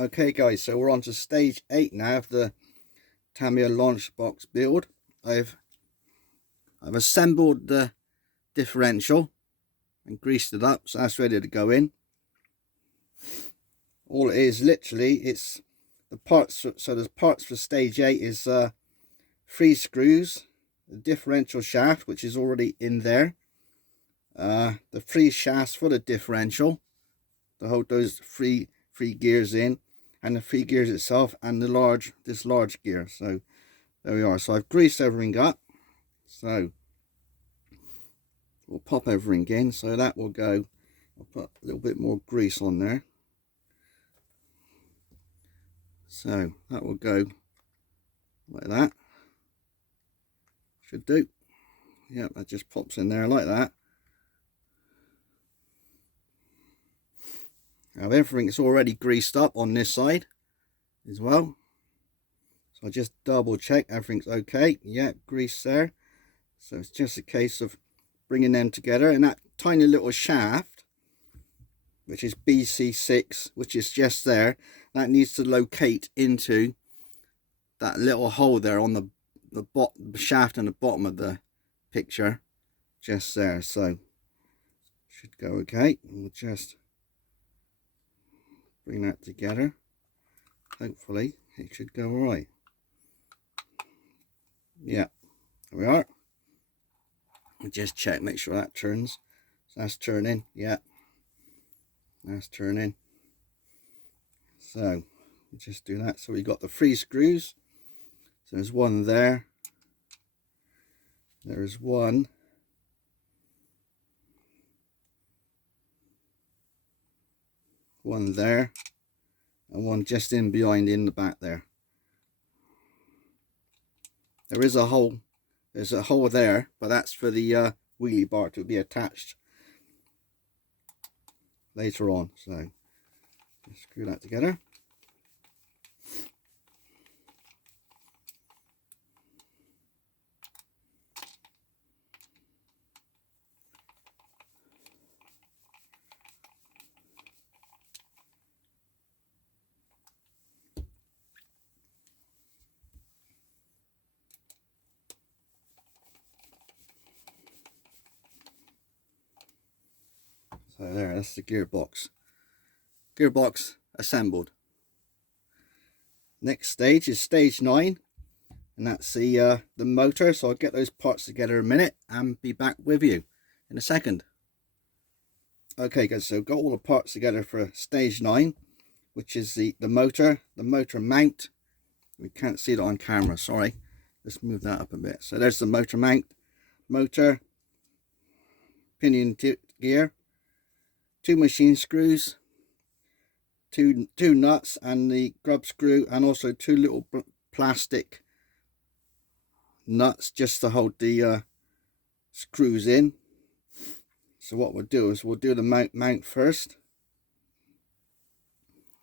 Okay guys, so we're on to stage 8 now of the Tamiya Lunch Box build. I've assembled the differential and greased it up, so that's ready to go in. All it is literally, it's the parts, so the parts for stage 8 is 3 screws, the differential shaft which is already in there, the 3 shafts for the differential to hold those three gears in, and the 3 gears itself, and this large gear. So there we are. So I've greased everything up, so we'll pop everything in. So that will go, I'll put a little bit more grease on there, so that will go like that. Should do. Yep, that just pops in there like that. Now everything's already greased up on this side as well, so I just double check everything's okay. Yeah, grease there. So it's just a case of bringing them together, and that tiny little shaft, which is BC6, which is just there, that needs to locate into that little hole there on the shaft in the bottom of the picture, just there. So should go okay. We'll just bring that together. Hopefully it should go all right. Yeah, there we are. We'll just check, make sure that turns. So that's turning. Yeah, that's turning. So we'll just do that. So we got the 3 screws. So there's one there. There's one there, and one just in behind in the back there. There is a hole, there's a hole there, but that's for the wheelie bar to be attached later on. So just screw that together. So there, that's the gearbox. Gearbox assembled. Next stage is stage 9, and that's the motor. So I'll get those parts together in a minute and be back with you in a second. Okay guys, so got all the parts together for stage 9, which is the motor mount. We can't see it on camera, sorry. Let's move that up a bit. So there's the motor mount, motor, pinion gear, 2 machine screws, two nuts and the grub screw, and also 2 little plastic nuts just to hold the screws in. So what we'll do is we'll do the mount first.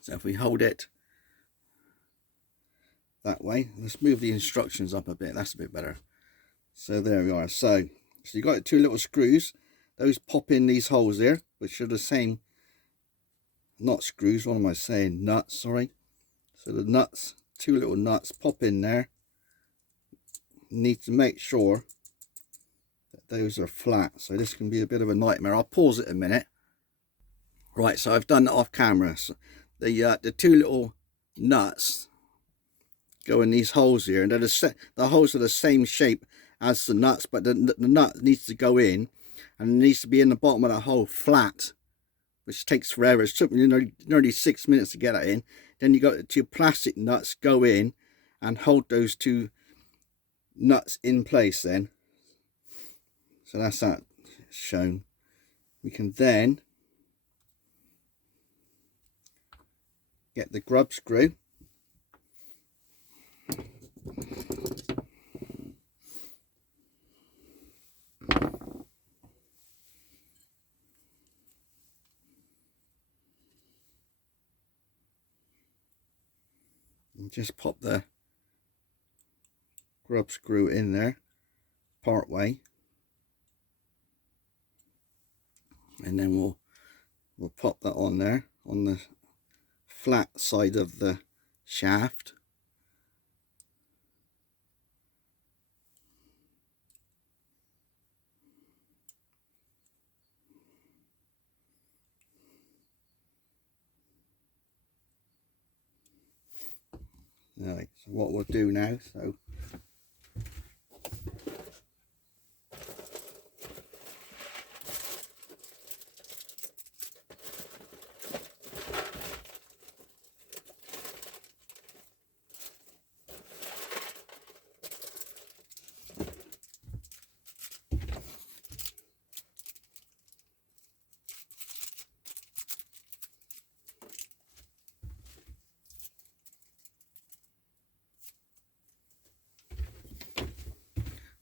So if we hold it that way, let's move the instructions up a bit, that's a bit better. So there we are. So you got 2 little screws, those pop in these holes there, which are the same, not screws, what am I saying, nuts, sorry. So the nuts, 2 little nuts pop in there. You need to make sure that those are flat, so this can be a bit of a nightmare. I'll pause it a minute. Right, so I've done that off camera. So the 2 little nuts go in these holes here, and they're the holes are the same shape as the nuts, but the nut needs to go in, and it needs to be in the bottom of that hole flat, which takes forever. It took me nearly 6 minutes to get that in. Then you got the 2 plastic nuts go in and hold those 2 nuts in place then. So that's that shown. We can then get the grub screw. And just pop the grub screw in there part way, and then we'll pop that on there on the flat side of the shaft. Right, so what we'll do now, so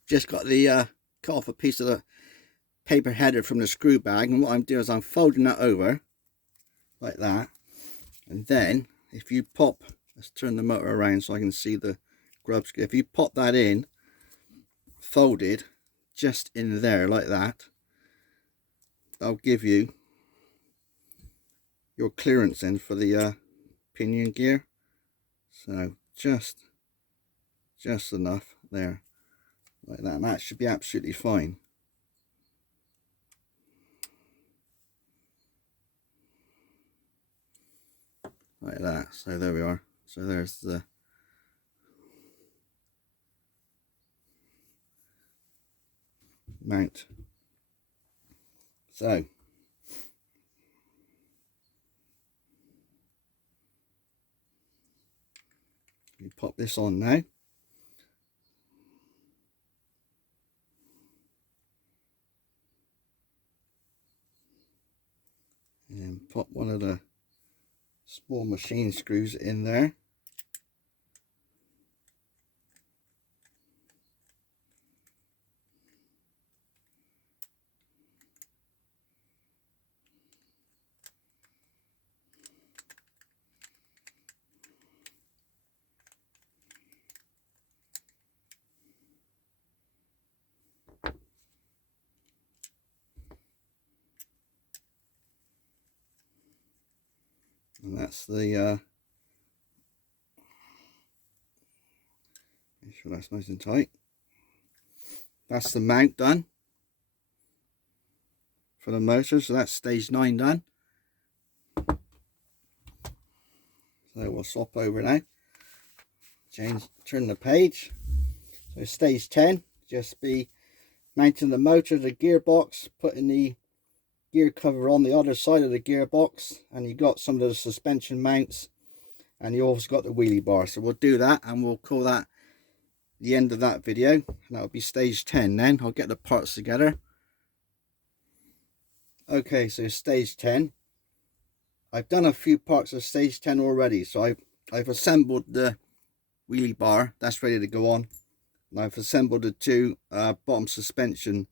just got the cut off a piece of the paper header from the screw bag, and what I'm doing is I'm folding that over like that, and then if you pop, let's turn the motor around so I can see the grub screw. If you pop that in folded just in there like that, that'll give you your clearance in for the pinion gear. So just enough there like that, and that should be absolutely fine. Like that. So there we are. So there's the mount. So you pop this on now. And pop one of the small machine screws in there. And that's the make sure that's nice and tight. That's the mount done for the motor, so that's stage 9 done. So we'll swap over now. Turn the page. So stage 10, just be mounting the motor, the gearbox, putting the gear cover on the other side of the gearbox, and you got some of the suspension mounts, and you also got the wheelie bar. So we'll do that, and we'll call that the end of that video, and that'll be stage 10. Then I'll get the parts together. Okay, so stage 10, I've done a few parts of stage 10 already. So I've assembled the wheelie bar, that's ready to go on, and I've assembled the two bottom suspension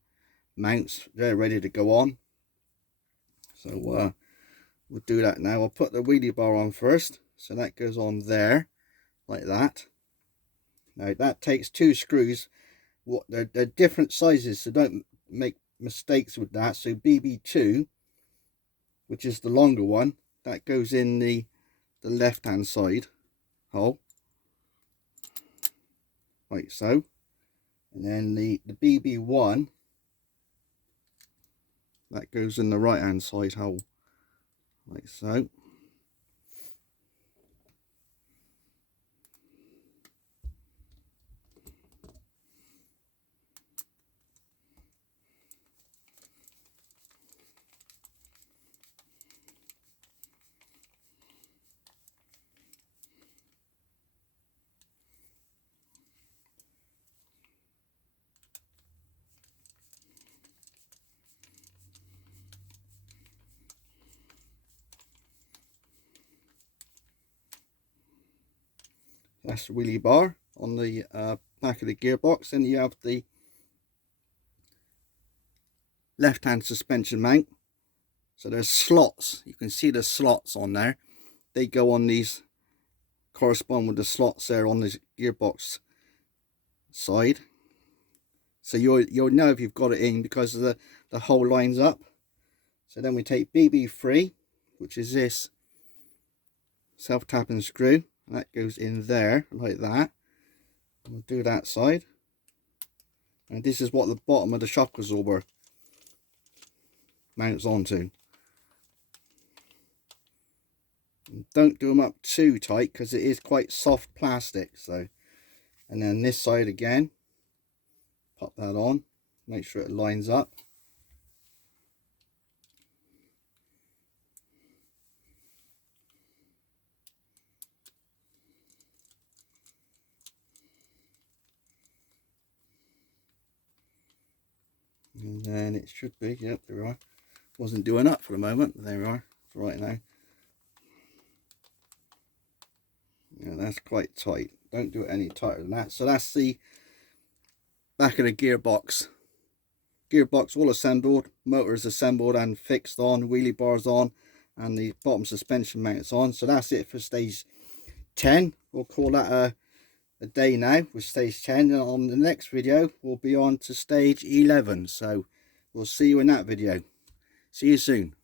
mounts, they're ready to go on. So we'll do that now. I'll put the wheelie bar on first, so that goes on there like that. Now that takes 2 screws. They're different sizes, so don't make mistakes with that. So BB2, which is the longer one, that goes in the left hand side hole like so, and then the BB1, that goes in the right hand side hole like so. That's the wheelie bar on the back of the gearbox. Then you have the left hand suspension mount. So there's slots, you can see the slots on there. They go on these, correspond with the slots there on the gearbox side. So you'll know if you've got it in because the hole lines up. So then we take BB3, which is this self-tapping screw, and that goes in there like that. We'll do that side, and this is what the bottom of the shock absorber mounts onto. And don't do them up too tight because it is quite soft plastic. So, and then this side again, pop that on, make sure it lines up. And then it should be, yep, there we are. Wasn't doing up for the moment, but there we are, for right now. Yeah, that's quite tight. Don't do it any tighter than that. So that's the back of the gearbox. Gearbox all assembled, motors assembled and fixed on, wheelie bars on, and the bottom suspension mounts on. So that's it for stage 10. We'll call that a day now with stage 10, and on the next video we'll be on to stage 11. So we'll see you in that video. See you soon.